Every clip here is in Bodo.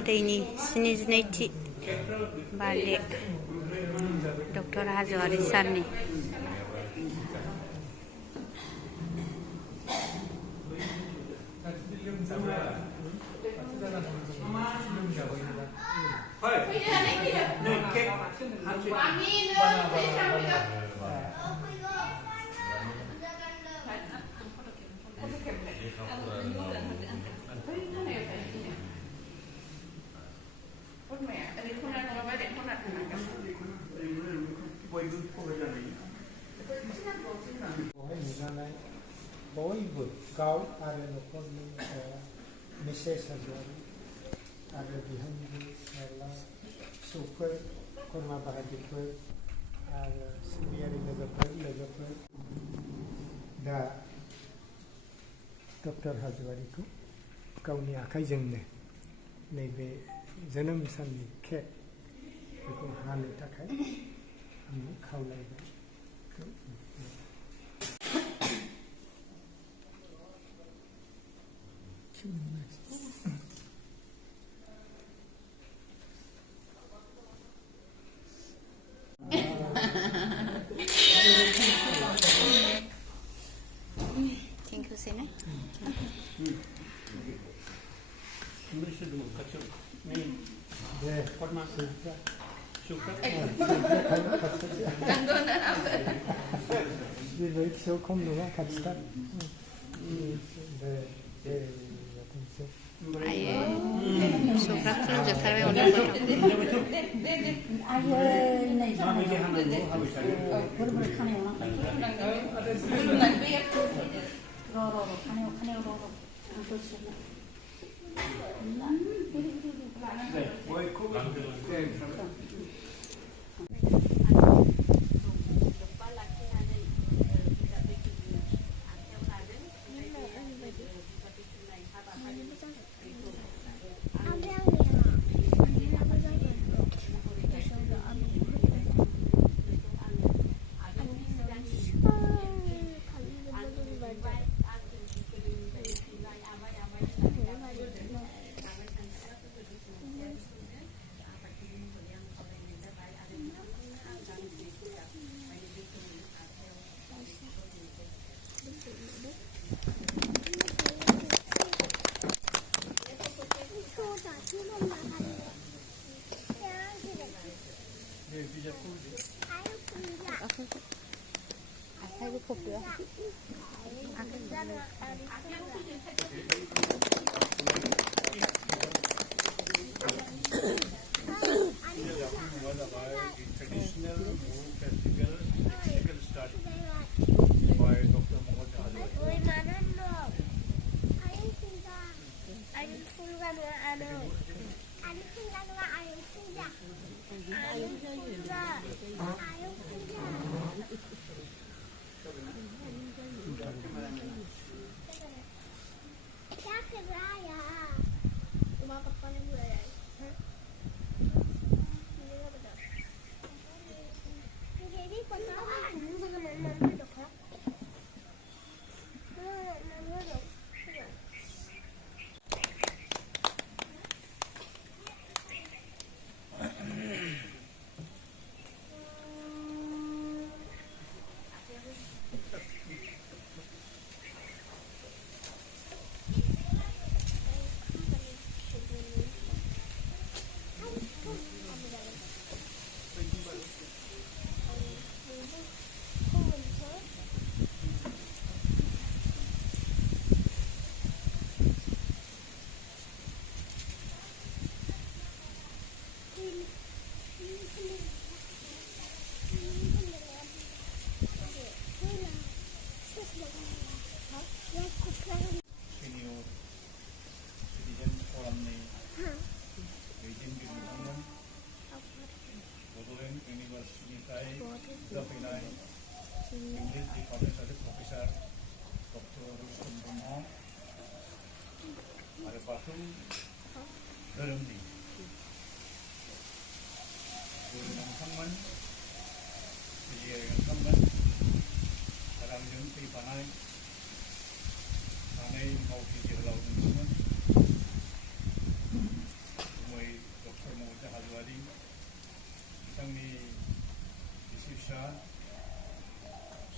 आदैनि 72थि बार्थडे डक्टर हाज'वारि सारनि। बयबो गाव आरो न'खरनि मिसेस हाज'वारि आरो बिहामजो मेरला फिसौफोर खुरमा बाहागिफोर आरो सिबियारि लोगोफोर दा डक्टर हाज'वारिखौ गावनि आखाइजोंनो नैबे जोनोम साननि केक बेखौ हानो थाखाय आङो खावलायबाय। tingkusnya ayo sobrak tunjukkan udah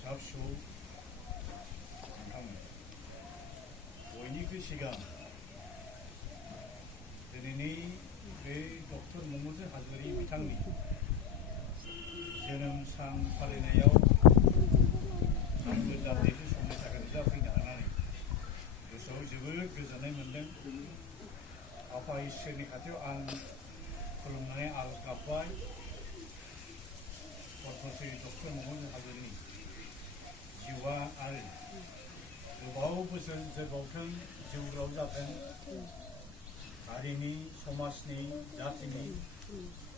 फिसा नोंथांमोन बयनिख्रुइ सिगां दिनैनि बे डक्टर मनमोहन हाज'वारि बिथांनि जोनोम सान फालिनायाव आंबो दान्दिसे समनि थाखाय नुजाफैनो हानानै गोसोआव जोबोद गोजोननाय मोन्दों। आफा इसोरनि खाथियाव आं खुलुमनानै आरज गाबबाय पद्मश्री डक्टर मनमोहन हाज'वारिनि जिउआ आरो गोबाव बोसोर जोरबावथों, जिउ गोलाव जाथों, हारिनि, समाजनि, जातिनि,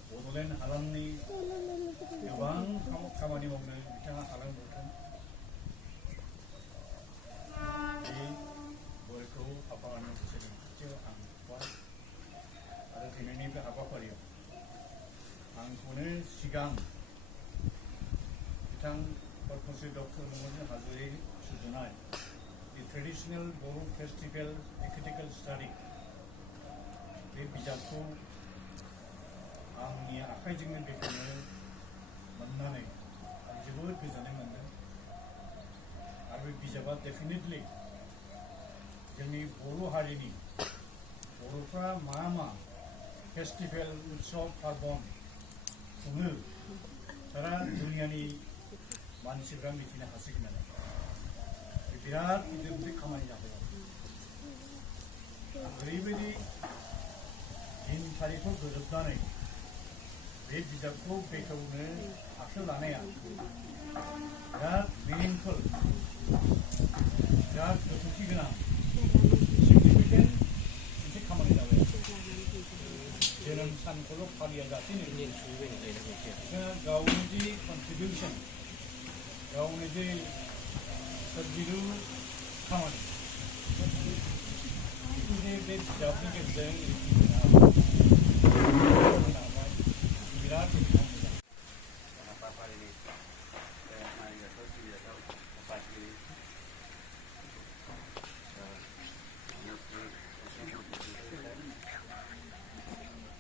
बड'लेण्ड हालामनि गोबां खामानि मावनो बिथाङा हालांबावथों। बे बोरखौ आफा इसोरनि खाथियाव आं होबाय आरो दिनैनि बे हाबाफारियाव आंखौनो सिगां बिथां पद्मश्री डक्टर मनमोहन हाज'वारि सुजुनाय The Traditional Boro Festival A Critical Study बे बिजाबखौ आंनि आखाइजोंनो बेखेवनो मोननानै आं जोबोद गोजोननाय मोन्दों। आरो बे बिजाबा डेफिनेटलि जोंनि बर' हारिनि बर'फ्रा मा फेस्टिभेल उत्सव पार्बन खुङो सारा दुनियानि मानसिफ्रा मिथिनो हासिगोन आरो बिराद गिदिर मोनसे खामानि जाबाय। ओरैबायदि दिन थारिखखौ गोरोबनानै बे बिजाबखौ बेखेवनो आखायाव लानाया बिराद मिनिंफुल, बिराद गोथौथि गोनां, सिगनिफिकेन्ट मोनसे खामानि जाबाय। जोनोम सानखौल' फालियाजासेनो बिथाङा गावनि जि कन्ट्रिबिउसन, गावनि जे सोरजिलु खामानि बेखौ जे बे बिजाबनि गेजेरजों बिराद मोजां। हाबाफारिनि नायजाथाव सिबिजाथाव आफादगिरि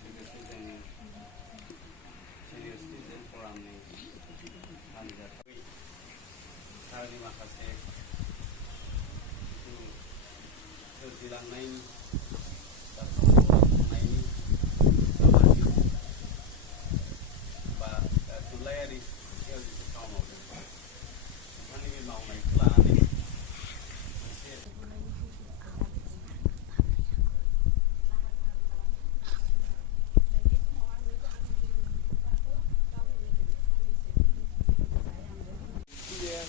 लोगोसे जोंनि सिनियर सिटिजेन फरामनि नायजाथाव हारिनि माखासे सोरजिलांनायनि जाखांनायनि खामानि बा थुनलाइयारि सायाव जिथु खामानि मावदों बिथांनि बे मावनायखौ लानानै मोनसे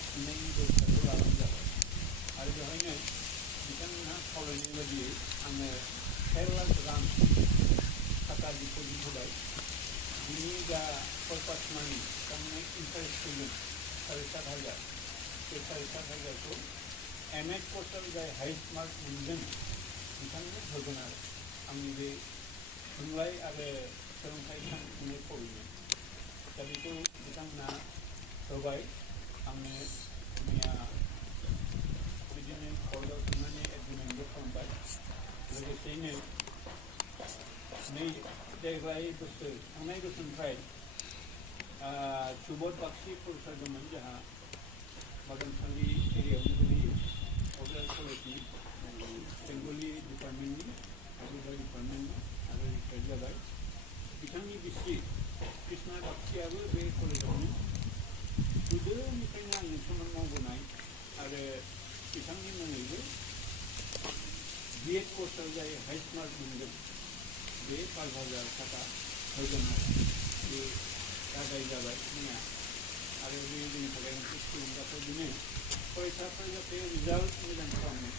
खुंनायनि बेबस्थाखौ लानाय जाबाय आरो बेवहायनो बिथांमोनहा खावलायनाय बायदियै आङो 10 लाख रां थाखा डिप'जिट होबाय। बिनि जा पर्पास मानि बिथांमोनहा इन्टारेस्ट फैगोन 7,500 बे 7,500खौ एमएड कर्सआव जाय हाइस्ट मार्क मोनगोन बिथांनो होगोन आरो आंनि बे थुनलाइ आरो सोलोंथाइ सानखुंनाय फरायनो दा बेखौ बिथांमोनहा होबाय। आङो मैया बिदिनो कलेजाव थांनानै एग्रिमेन्टबो खालामबाय। लोगोसेयैनो देग्लाय बोसोर थांनाय बोसोरनिफ्राय सुबोध बागसि पुरस्कार दंमोन जोंहा बागानसालि एरियायावनो गोलैयो क'क्राझार कलेजनि बेंगलि डिपार्टमेन्टनि एग्रिकालचार डिपार्टमेन्टनि आरो रिटायार जाबाय। बिथांनि बिसि कृष्णा बागसियाबो बे कलेजावनो गोदोनिफ्रायनो आंजों समान मावबोनाय आरो बिथांनि मुङैबो बिएड कर्सआव जाय हाइस्ट मार्क मोनगोन बे 5,000 थाखा होगोन आरो बे रादाय जाबाय मैया। आरो बे जोंनि थाखाय मोनसे थुलुंगाखाय बेनो फरायसाफोरा जाहाथे रिजाल्ट मोजां खालामनो